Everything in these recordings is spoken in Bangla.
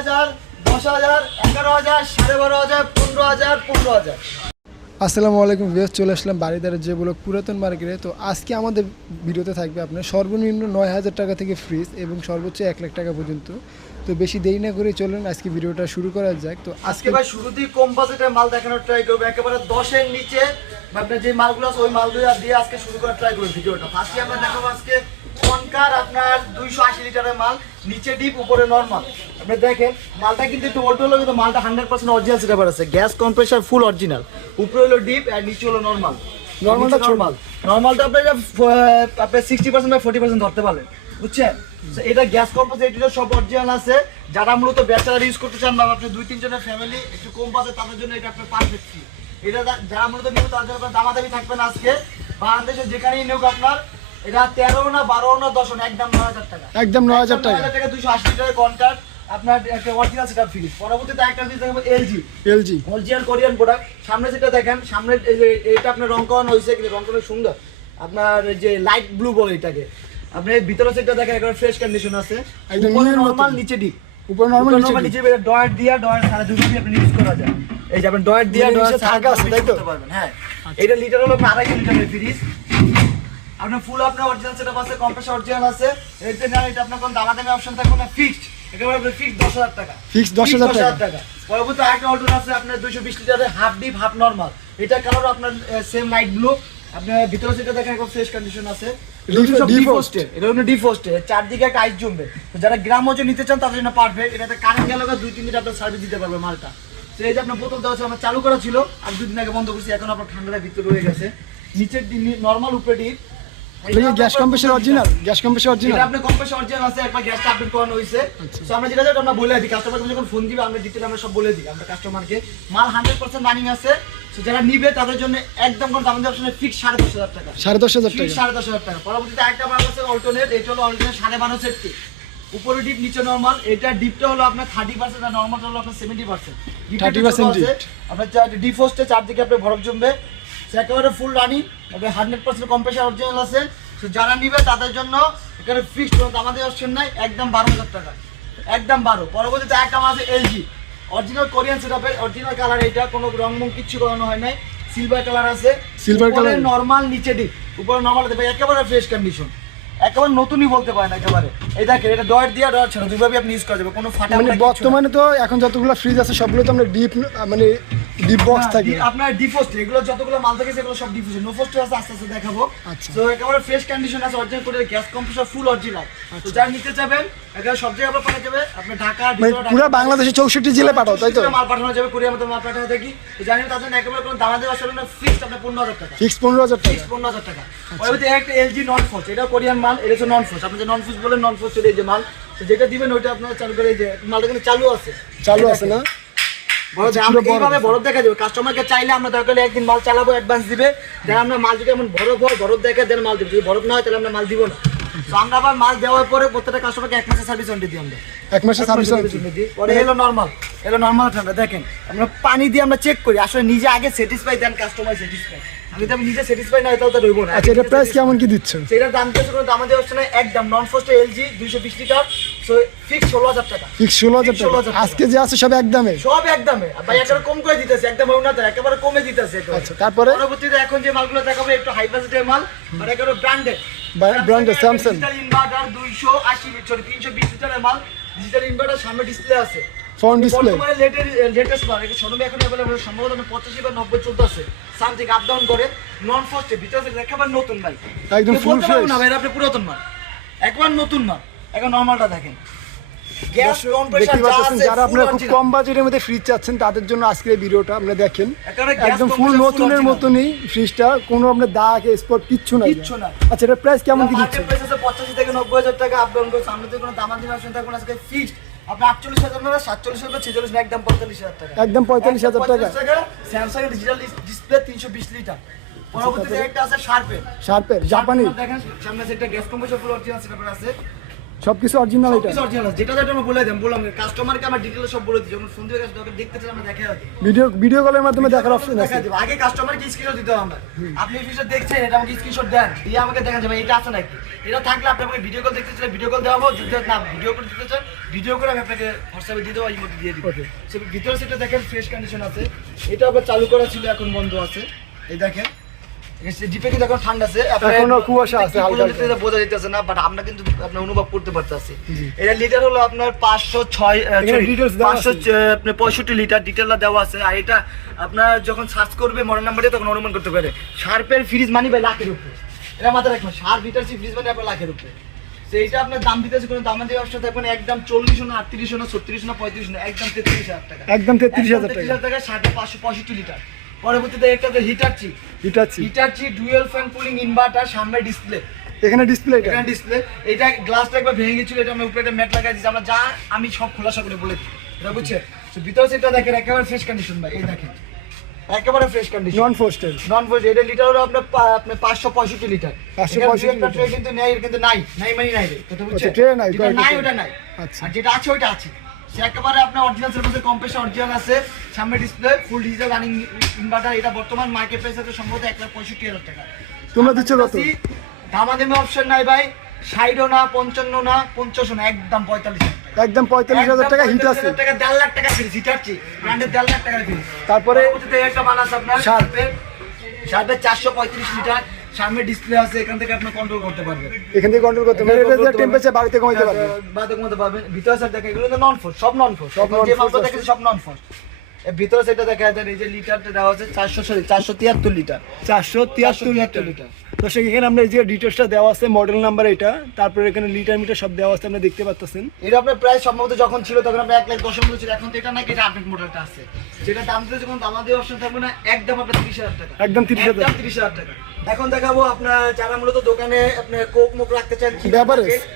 9,000, 10,000, 11,000, 12,500, 15,000, 15,000। আসসালামু আলাইকুম ভিউয়ার্স, চলে আসলাম বাড়িদারের যে ব্লক পুরাতন মার্কেটে। তো আজকে আমাদের ভিডিওতে থাকবে আপনার সর্বনিম্ন 9,000 টাকা থেকে ফ্রিজ এবং সর্বোচ্চ 1 লাখ টাকা পর্যন্ত। তো বেশি দেরি না করে চলুন আজকে ভিডিওটা শুরু করা যাক। তো আজকে ভাই শুরুতেই কম বাজেটের মাল দেখানোর ট্রাই করবো, একেবারে 10-এর নিচে আপনার যে মালগুলো আছে ওই মালগুলো দিয়ে আজকে শুরু করার ট্রাই করবো ভিডিওটা। ফার্স্টে আমরা দেখাবো আজকে কনকার আপনার 280 লিটারের মাল, নিচে ডিপ উপরে নরমাল। আপনি দেখেন মালটা কিন্তু একটু ওল্ড হলো, কিন্তু মালটা 100% অরিজিনাল সেটআপ আছে, গ্যাস কম্প্রেসার ফুল অরিজিনাল, উপরে হলো ডিপ আর নিচে হলো নরমাল। নরমালটা আপনি 60% বা 40% ধরতে পারবেন, বুঝছেন? এটা গ্যাস কম্প্রেসার এটা সব অরিজিনাল আছে। যারা মূলত ব্যাচেলার ইউজ করতে চান বা আপনি 2-3 জনের ফ্যামিলি একটু কম বাজেট, তাদের জন্য এটা আপনার পারফেক্ট। এটা যারা মূলত নিব তাদের জন্য দামাদামি থাকবে না আজকে। বাংলাদেশে যেখানেই নিয়োগ আপনার এটা 13 না 12 না 10 না, একদম 9,000 টাকা, একদম 9,000 টাকা। 280 লিটারের কনকার আপনার একটা অরিজিনাল সেটআপ ফ্রিজ। পরবর্তীতে একটা ফ্রিজ দেখাবো এলজি অরিজিনাল কোরিয়ান প্রোডাক্ট। সামনে যেটা দেখেন, সামনে এই যে এটা আপনার রং করানো হয়েছে, কিন্তু রং করানো সুন্দর, আপনার যে লাইট ব্লু বলে এটাকে। আপনি ভিতরে সেটটা দেখেন একবার ফ্রেশ কন্ডিশন আছে, একদম নরমাল, নিচে ডিপ, উপরে নরমাল, নিচে ডয়ার দিয়া ডয়ার সারা দুটো দিয়ে আপনি ইউজ করা যায়। এই যে আপনি ডয়ার দিয়া ডয়ার থাকা আছে তাই তো পারবেন। হ্যাঁ, এটা লিটার হলো 2.5 লিটারের ফ্রিজ। আপনার ফুল আপনার অরিজিনাল সেটআপ আছে, কম্প্রেসার অরিজিনাল আছে। এতে না এটা আপনার কোন দামাদামি অপশন থাকবে না, ফিক্সড একেবারে ফিক্সড 10,000 টাকা, ফিক্সড 10,000 টাকা। পরবর্তী আরেকটা অল্টার আছে আপনার 220 লিটারের হাফ ডিপ হাফ নরমাল। এটা কালার আপনার সেম লাইট ব্লু। আপনার ভিতরে সেটা দেখেন একদম ফ্রেশ কন্ডিশন আছে। এটা হলো ডিফোস্টের, চারদিকে একটা আইস জমবে। তো যারা গ্রাম ওজন নিতে চান তাদের জন্য পারফেক্ট। এটাতে কারেন্ট গেলে 2-3 মিনিট আপনার সার্ভিস দিতে পারবে মালটা। তো এই যে আপনার বোতল দেওয়া ছিল, আমার চালু করা ছিল আর 2 দিন আগে বন্ধ করছি, এখন আপনার ঠান্ডাটা ভিতরে রয়ে গেছে। নিচের নরমাল, উপরে deep. Gas compressor original, gas compressor original, এটা আপনার কম্প্রেসার অরিজিনাল আছে, একবার গ্যাসটা আপডেট করানো হইছে। সো আমরা যেটা আমরা বলে দিই, কাস্টমার যখন ফোন দিবে আমরা ডিটেইল আমরা সব বলে দিই আমরা কাস্টমারকে। মাল 100% রানিং আছে। সো যারা নিবে তাদের জন্য একদম কোন দাম অপশনে ফিক্স 10,500 টাকা, 10,500 টাকা, 10,500 টাকা। পরবর্তীতে একটা মাল আছে অল্টারনেট, এটা হলো অল্টারনেট 12.5 সেফটি, উপরে ডিপ নিচে নরমাল। এটা ডিপটা হলো আপনার 30% আর নরমালটা হলো আপনার 70%। 30% ডিপ আপনার ডিফোস্টে চারদিকে আপনার বরফ জমবে। একেবারে ফুল রানিং, আপনি 100% কম্প্রেসার অরিজিনাল আছে। তো যারা নিবে তাদের জন্য এখানে ফিক্সড কোনো আমাদের অপশন নাই, একদম 12,000 টাকা, একদম 12। পরবর্তীতে একটা মাল আছে এলজি অরিজিনাল কোরিয়ান সেটআপের, অরিজিনাল কালার, এটা কোনো রং মং কিচ্ছু করানো হয় নাই, সিলভার কালার আছে, সিলভার কালার নরমাল, নিচে ডিপ উপরে নরমাল দেবে, একেবারে ফ্রেশ কন্ডিশন, একেবারে নতুনই বলতে পারেন একেবারে। এই দেখেন এটা ডয়ার দিয়া ডয়ার ছাড়া দুইভাবে আপনি ইউজ করা যাবে, কোনো ফাটা মানে বর্তমানে তো এখন যতগুলো ফ্রিজ আছে সবগুলো তো আমরা ডিপ মানে ডিপ বক্স থাকে, আপনার ডিফোস্ট এগুলো যতগুলো মাল থাকে সেগুলো সব ডিফোস্ট, নো ফোস্ট আছে, আস্তে আস্তে দেখাবো। তো একেবারে ফ্রেশ কন্ডিশন আছে, অরিজিনাল করে গ্যাস কম্প্রেসার ফুল অরিজিনাল। তো যারা নিতে চাবেন একেবারে সব জায়গায় আমরা পাঠাতে যাবে, আপনি ঢাকা পুরো বাংলাদেশে 64 জেলায় পাঠাও, তাই তো? মাল পাঠানো যাবে, কুরিয়ার মধ্যে মাল পাঠানো থাকি। তো জানেন তার জন্য একেবারে কোনো দাম দেওয়া আসলে না, ফিক্সড আপনার 15,000 টাকা, ফিক্স 15,000 টাকা, ফিক্স 15,000 টাকা। পরবর্তী একটা এলজি নন ফোস্ট, এটা কোরিয়ান মাল, এটা হচ্ছে নন ফোস্ট। আপনি যে নন ফোস্ট বলেন, নন ফোস্ট এই যে মাল, তো যেটা দিবেন ওইটা আপনার চালু করে, এই যে মালটা কিন্তু চালু আছে, চালু আছে না এইভাবে বরফ দেখা যাবে। কাস্টমারকে চাইলে আমরা দরকার হলে একদিন মাল চালাবো, অ্যাডভান্স দিবে, দেন আমরা মাল যদি এমন বরফ হয়, বরফ দেখে দেন মাল দিব, যদি বরফ না হয় তাহলে আমরা মাল দিব না। তো আমরা আবার মাল দেওয়ার পরে প্রত্যেকটা কাস্টমারকে 1 মাসের সার্ভিস ওয়ারেন্টি দিই, আমরা 1 মাসের সার্ভিস ওয়ারেন্টি দিই। পরে এলো নরমাল, ঠান্ডা দেখেন আমরা পানি দিয়ে আমরা চেক করি, আসলে নিজে আগে স্যাটিসফাই দেন কাস্টমার স্যাটিসফাই। আমি তো নিজে স্যাটিসফাই না তাও তো রইব না। আচ্ছা, এটা প্রাইস কেমন কি দিচ্ছ? সেটার দাম দিচ্ছে কোনো দাম দেওয়া অপশন নাই, একদম নন frost LG 220 litre, so fix 16,000 টাকা, ফিক্স 16,000 টাকা। আজকে যে আছে সব একদমে, সব একদমে ভাই, একেবারে কম করে দিতেছে, একদম না তো একেবারে কমে দিতেছে। আচ্ছা, তারপরে পরবর্তীতে এখন যে মালগুলো দেখাবো একটু হাই বাজেটের মাল, মানে একেবারে ব্র্যান্ডেড স্যামসাং ডিজিটাল ইনভার্টার 320 লিটারের মাল, ডিজিটাল ইনভার্টার, সামনে ডিসপ্লে আছে, ফোন ডিসপ্লে, বর্তমানে লেটেস্ট মাল, এটা শোরুমে এখন अवेलेबल, সম্ভবত 85 বা 90 চলতেছে, সামথিং আপ ডাউন করে, নন ফস্টে ভিতরে একেবারে নতুন ভাই, একদম ফুল ফ্রেশ না ভাই, আপনি পুরাতন মাল, একবার নতুন মাল। এখন নরমালটা দেখেন, গ্যাস কম্প্রেসার যা আছে, যারা আপনারা খুব কম বাজেটের মধ্যে ফ্রিজ চাচ্ছেন তাদের জন্য আজকের এই ভিডিওটা আপনারা দেখেন, একদম ফুল নতুনের মতনই ফ্রিজটা, কোনো আপনার দাগ স্পট কিচ্ছু নাই। আচ্ছা, এটা প্রাইস কেমন কি দিচ্ছেন? প্রাইস আছে 85 থেকে 90,000 টাকা, আপ ডাউন করে, সামনে থেকে কোনো দামাদামি অপশন থাকবে না, আজকে ফিক্সড আপনি 48,000 না, 47,000 না, 46 না, একদম 45,000 টাকা, একদম 45,000 টাকা। স্যামসাং এর ডিজিটাল ডিসপ্লে 320 লিটার। পরবর্তীতে একটা আছে শার্পের জাপানি, দেখেন সামনে একটা গ্যাস কম্প্রেসার ফুল অরিজিনাল সেটআপ আছে, সবকিছু অরিজিনাল এটা সবকিছু অরিজিনাল, যেটা যেটা আমরা বলে দিই, বললাম কাস্টমারকে আমরা ডিটেইলস সব বলে দিই, যখন ফোন দিয়ে যখন দেখতে চাই আমরা দেখাই দিই, ভিডিও কলের মাধ্যমে দেখার অপশন আছে। দেখাই দিব। আগে কাস্টমারকে স্ক্রিনশট দিতে হবে আমরা, আপনি এই ফিচার দেখছেন, এটা আমাকে স্ক্রিনশট দেন, দিয়ে আমাকে দেখা যাবে এটা আছে নাকি। এটা থাকলে আপনি আমাকে ভিডিও কল দেখতে চাইলে ভিডিও কল দেওয়া হবে, যদি না ভিডিও করে দিতে চান ভিডিও করে আমি আপনাকে হোয়াটসঅ্যাপে দিয়ে দেবো, এই মধ্যে দিয়ে দিব। সে ভিতরে সেটা দেখেন ফ্রেশ কন্ডিশন আছে, এটা আবার চালু করা ছিল, এখন বন্ধ আছে। এই দেখেন ডিপে কিন্তু এখন ঠান্ডা আছে, এখনো কুয়াশা আছে হালকা হালকা, বোঝা যাইতেছে না, বাট আমরা কিন্তু আপনার অনুভব করতে পারতেছি। এটা লিটার হলো আপনার 565 লিটার ডিটেইলটা দেওয়া আছে। আর এটা আপনার যখন সার্চ করবে মডেল নাম্বারে তখন অনুমান করতে পারে শার্পের ফ্রিজ মানি ভাই লাখের উপরে, এটা মাথায় রাখবেন, শার্প ভিটাসি ফ্রিজ মানে আপনার লাখের উপরে। সেইটা আপনার দাম দিতেছে কোনো দাম দিয়ে অবস্থা থাকবেন, একদম 40 না 38 না 36 না 35 না, একদম 33,000 টাকা, একদম 33,000 টাকা। 565 লিটার। পরবর্তীতে একটা Hitachi dual fan cooling inverter, সামনে ডিসপ্লে, এখানে ডিসপ্লে, এখানে ডিসপ্লে। এটা গ্লাসটা একবার ভেঙে গেছিল, এটা আমরা উপরে একটা ম্যাট লাগাই দিয়েছি, আমরা যা আমি সব খোলাসা করে বলে দিই, এটা বুঝছেন। তো ভিতরে সেটা দেখেন একেবারে ফ্রেশ কন্ডিশন ভাই, এই দেখেন একেবারে ফ্রেশ কন্ডিশন, নন ফোস্টেড। এটা লিটার হলো আপনার 565 লিটার, 565 লিটার ট্রে কিন্তু নেই, কিন্তু নাই মানে নাই রে, কথা বুঝছেন, ট্রে নাই, যেটা নাই ওটা নাই, আচ্ছা। আর যেটা আছে ওটা আছে। সে একেবারে আপনার অরিজিনাল সার্ভিসের কম্প্রেসার অরিজিনাল আছে, সামনে display, full digital running inverter. এটা বর্তমান মার্কেট প্রাইস আছে সম্ভবত 1,65,000 টাকা। তোমরা দিচ্ছ কত? দামাদামি অপশন নাই ভাই, 60 না 55 না 50 না, একদম 45,000 টাকা, একদম 45,000 টাকা হিট আছে। 1.5 লাখ টাকা ফ্রিজ, হিটারছি ব্র্যান্ডের 1.5 লাখ টাকা ফ্রিজ। তারপরে একটা মাল আছে আপনার শার্পের 435 লিটার, সামনে ডিসপ্লে আছে, এখান থেকে আপনি কন্ট্রোল করতে পারবেন, এখান থেকে কন্ট্রোল করতে পারবেন, এটা টেম্পারেচার বাড়িতে কমাইতে পারবেন, বাড়িতে কমাতে পারবেন। ভিতরে স্যার দেখেন এগুলো নন ফোর্স, সব নন ফোর্স, যে মালটা দেখেন সব নন ফোর্স। এর ভিতরে সেটা দেখা যায়, এই যে লিটারটা দেওয়া আছে 473 লিটার, 473 লিটার। দর্শক এখানে আমরা এই যে ডিটেলসটা দেওয়া আছে, মডেল নাম্বার এটা, তারপরে এখানে লিটার মিটার সব দেওয়া আছে, আপনি দেখতে পাচ্ছেন। এটা আপনার প্রাইস সম্ভবত যখন ছিল তখন আপনার 1,10,000 মতো ছিল, এখন তো এটা নাকি এটা আপডেট মডেলটা আছে, যেটা দাম দিলে যখন দাম দিয়ে অপশন থাকবে না, একদম আপনার 30,000 টাকা, একদম 30,000 টাকা। এখন দেখাবো আপনার যারা মূলত দোকানে আপনার কোক মুখ রাখতে চান,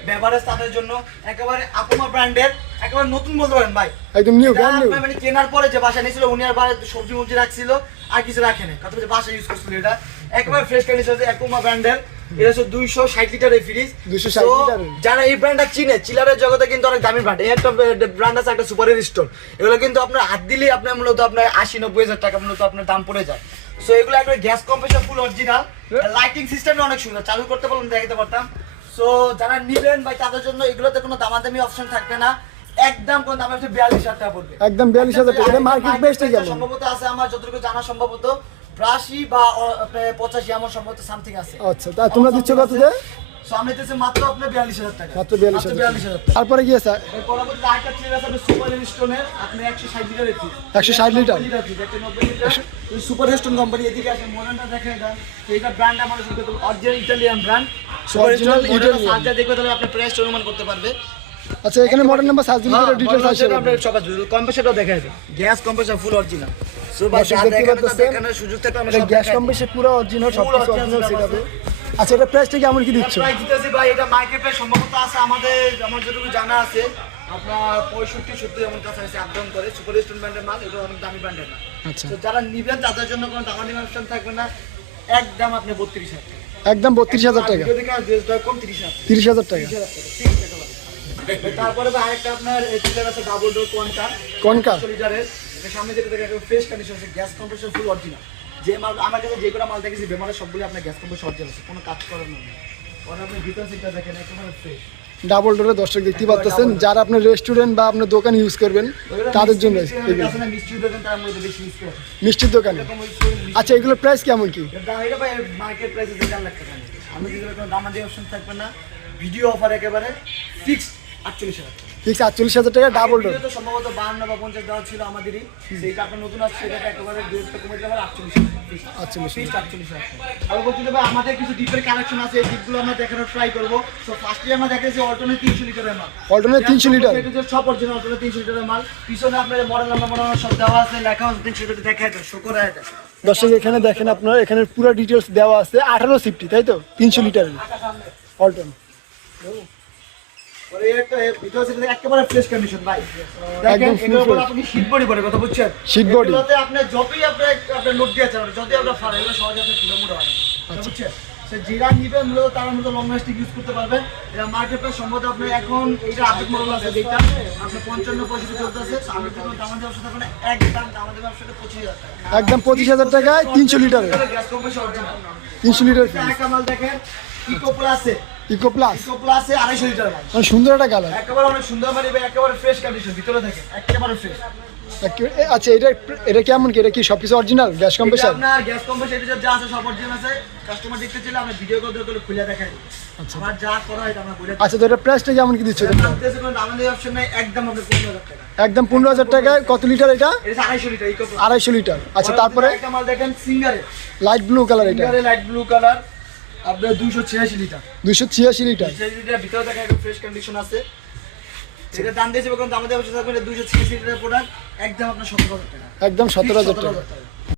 বেভারেজ তাদের জন্য একেবারে আপুমা ব্র্যান্ডের, একেবারে নতুন বলতে পারেন ভাই, একদম নিউ ব্র্যান্ড নিউ। মানে কেনার পরে যে বাসা নিয়েছিল উনি আর সবজি মবজি রাখছিল আর কিছু রাখে না, কথা বলছে বাসা ইউজ করছিল, এটা একেবারে ফ্রেশ কন্ডিশন আছে, আপুমা ব্র্যান্ডের। এটা হচ্ছে 260 লিটারের ফ্রিজ, 260 লিটারের। যারা এই ব্র্যান্ডটা চিনে, চিলারের জগতে কিন্তু অনেক দামি ব্র্যান্ড। এই একটা ব্র্যান্ড আছে একটা সুপার স্টোর, এগুলো কিন্তু আপনার হাত দিলেই আপনার মূলত আপনার 80-90,000 টাকা মূলত আপনার দাম পড়ে যায়। সো এগুলো একটা গ্যাস কম্প্রেসর ফুল অরিজিনাল, লাইটিং সিস্টেম অনেক সুন্দর, চালু করতে পারলাম দেখাতে পারতাম। সো যারা নিবেন ভাই তাদের জন্য এগুলোতে কোনো দামাদামি অপশন থাকবে না, একদম কোন দাম হচ্ছে 42,000 টাকা পড়বে, একদম 42,000 টাকা। এটা মার্কেট বেস্টে কেমন সম্ভবত আছে আমার যতটুকু জানা, সম্ভবত 82 বা 85 এমন সম্ভবত সামথিং আছে। আচ্ছা, তা তোমরা দিচ্ছ কত দে? সো আমি দিতেছি মাত্র আপনার 42,000 টাকা, মাত্র 42,000 টাকা। তারপরে কি আছে? পরবর্তীতে আরেকটা ট্রেন আছে আপনার সুপার স্টোনের, আপনি 160 লিটারের fridge, 160 litre, 190 litre Super Stone company. এদিকে আসেন মডেলটা দেখেন, এটা ব্র্যান্ড আমার শুধু original Italian brand, Super Stone Italian. সার্চে দেখবে তাহলে আপনি প্রাইস অনুমান করতে পারবে। আচ্ছা, এখানে মডেল নাম্বার সার্চ দিলে ডিটেইলস আসবে, আপনাদের সব আছে, কম্প্রেসরটাও দেখা যাবে, গ্যাস কম্প্রেসর ফুল অরিজিনাল। সো ভাই দেখানোর সুযোগ থাকলে আমরা সব গ্যাস কম্প্রেসর পুরো অরিজিনাল, সব কিছু অরিজিনাল সেটাবে। আচ্ছা, এটা প্রাইসটা কেমন কি দিচ্ছ? প্রাইস দিতেছি ভাই, এটা মার্কেট প্রাইস সম্ভবত আছে আমার যতটুকু জানা আছে আপনার 65-70 এমন কাছে আছে, আপ ডাউন করে। সুপার স্টোন ব্র্যান্ডের মাল, এটা অনেক দামি ব্র্যান্ডের না। আচ্ছা, তো যারা নিবেন তাদের জন্য কোনো দামাদামি অপশন থাকবে না, একদম আপনি 32,000 টাকা, একদম 32,000 টাকা, ভিডিও দেখে আর ড্রেস কম 30,000 টাকা, 30,000 টাকা। 30,000 টাকা, 30 টাকা লাগবে। তারপরে ভাই আরেকটা আপনার চিলার আছে ডাবল ডোর কোনকা, 100 লিটারের, এর সামনে যেটা দেখেন ফ্রেশ কন্ডিশন আছে, গ্যাস কম্প্রেসর ফুল অরিজিনাল। যে মাল আমার কাছে যে কোনো মাল দেখেছি বেমারের সবগুলো আপনার গ্যাস কম্প্রেসর অরিজিনাল আছে, কোনো কাজ করার নেই। আর আপনি ভিতর সিটটা দেখেন একেবারে ফ্রেশ, ডাবল ডোরে দর্শক দেখতে পাচ্ছেন, যারা আপনার রেস্টুরেন্ট বা আপনার দোকান ইউজ করবেন তাদের জন্য এগুলো মিষ্টি দোকান তার মধ্যে বেশি ইউজ করে মিষ্টির দোকানে। আচ্ছা, এগুলোর প্রাইস কেমন কি? এটা ভাই মার্কেট প্রাইস আছে 4 লাখ টাকা। আমি যদি কোনো দামাদি অপশন থাকবে না, ভিডিও অফার একেবারে ফিক্সড 48,000 টাকা, ফিক্স 48,000 টাকা ডাবল ডোর। তো সম্ভবত 52 বা 50 দেওয়া ছিল আমাদেরই, সেইটা আপনার নতুন আসছে, সেটা একেবারে রেটটা কমে যাবে 48,000 টাকা, ফিক্সড 48,000 টাকা। আর বলতে ভাই আমাদের কিছু ডিপের কালেকশন আছে, এই ডিপগুলো আমরা দেখানোর ট্রাই করব। সো ফার্স্টলি আমরা দেখাইছি অল্টারনেট 300 লিটারের মাল, অল্টারনেট 300 লিটার, এটা সব অরিজিনাল অল্টারনেট 300 লিটারের মাল। পিছনে আপনার মডেল নাম্বার সব দেওয়া আছে, লেখা আছে 300 লিটার, দেখা যায় শো করা যায়। দর্শক এখানে দেখেন, আপনার এখানে পুরো ডিটেলস দেওয়া আছে, 18 সিফটি, তাই তো? 300 লিটারের অল্টন। পরে একটা ভিতর থেকে একেবারে ফ্রেশ কন্ডিশন ভাই, দেখেন এগুলো বলে আপনি শীট বডি পরে কথা বুঝছেন, শীট বডি এগুলোতে আপনি যতই আপনি নোট দিয়েছেন, যতই আপনি ফাড়া, এগুলো সহজে আপনি পুরো মুড়া হয়, বুঝছেন। তো যেটা নিবে মূলত তারা মূলত লং লাস্টিং ইউজ করতে পারবে। এটা মার্কেট প্রাইস সম্ভবত আপনার এখন এটা আপডেট মডেল আছে যেটা আপনার 55-65 চলতেছে। আমি তো আমাদের ব্যবসা থাকবে একদম আমাদের ব্যবসাটা 25,000 টাকা, একদম 25,000 টাকায় 300 লিটারে গ্যাস কম্প্রেসর অরিজিনাল 300 লিটার একটা মাল দেখেন ইকো প্লাসে ইকো প্লাস 250 লিটার মাল, মানে সুন্দর একটা কালার। একেবারে অনেক সুন্দর মানে একেবারে ফ্রেশ কন্ডিশন ভিতরে থাকে একেবারে ফ্রেশ। আচ্ছা এটা কেমন কি, এটা কি সবকিছু অরিজিনাল গ্যাস কম্প্রেসর? আপনার গ্যাস কম্প্রেসর এটা যা আছে সব অরিজিনাল আছে। কাস্টমার দেখতে চাইলে আমরা ভিডিও কল করে খুলে দেখাই দিই। আচ্ছা আমার যা করা হয় এটা আমরা বলে আচ্ছা, তো এটা প্রাইসটা কেমন কি দিচ্ছ তোমরা? দিই। কোনো আমাদের অপশন নাই, একদম আপনার 15,000 টাকা। একদম 15,000 টাকায় কত লিটার এটা? এটা 250 লিটার ইকো প্লাস 250 লিটার। আচ্ছা তারপরে একটা মাল দেখেন সিঙ্গারে, লাইট ব্লু কালার, এটা সিঙ্গারে লাইট ব্লু কালার আপনার 286 লিটার। 286 লিটার। 286 লিটার ভিতরে দেখেন একদম ফ্রেশ কন্ডিশন আছে। এটা দাম দিয়েছে কিন্তু আমাদের অবশ্যই থাকবে 286 লিটারের প্রোডাক্ট একদম আপনার 17,000 টাকা। একদম 17,000 টাকা। 17,000 টাকা।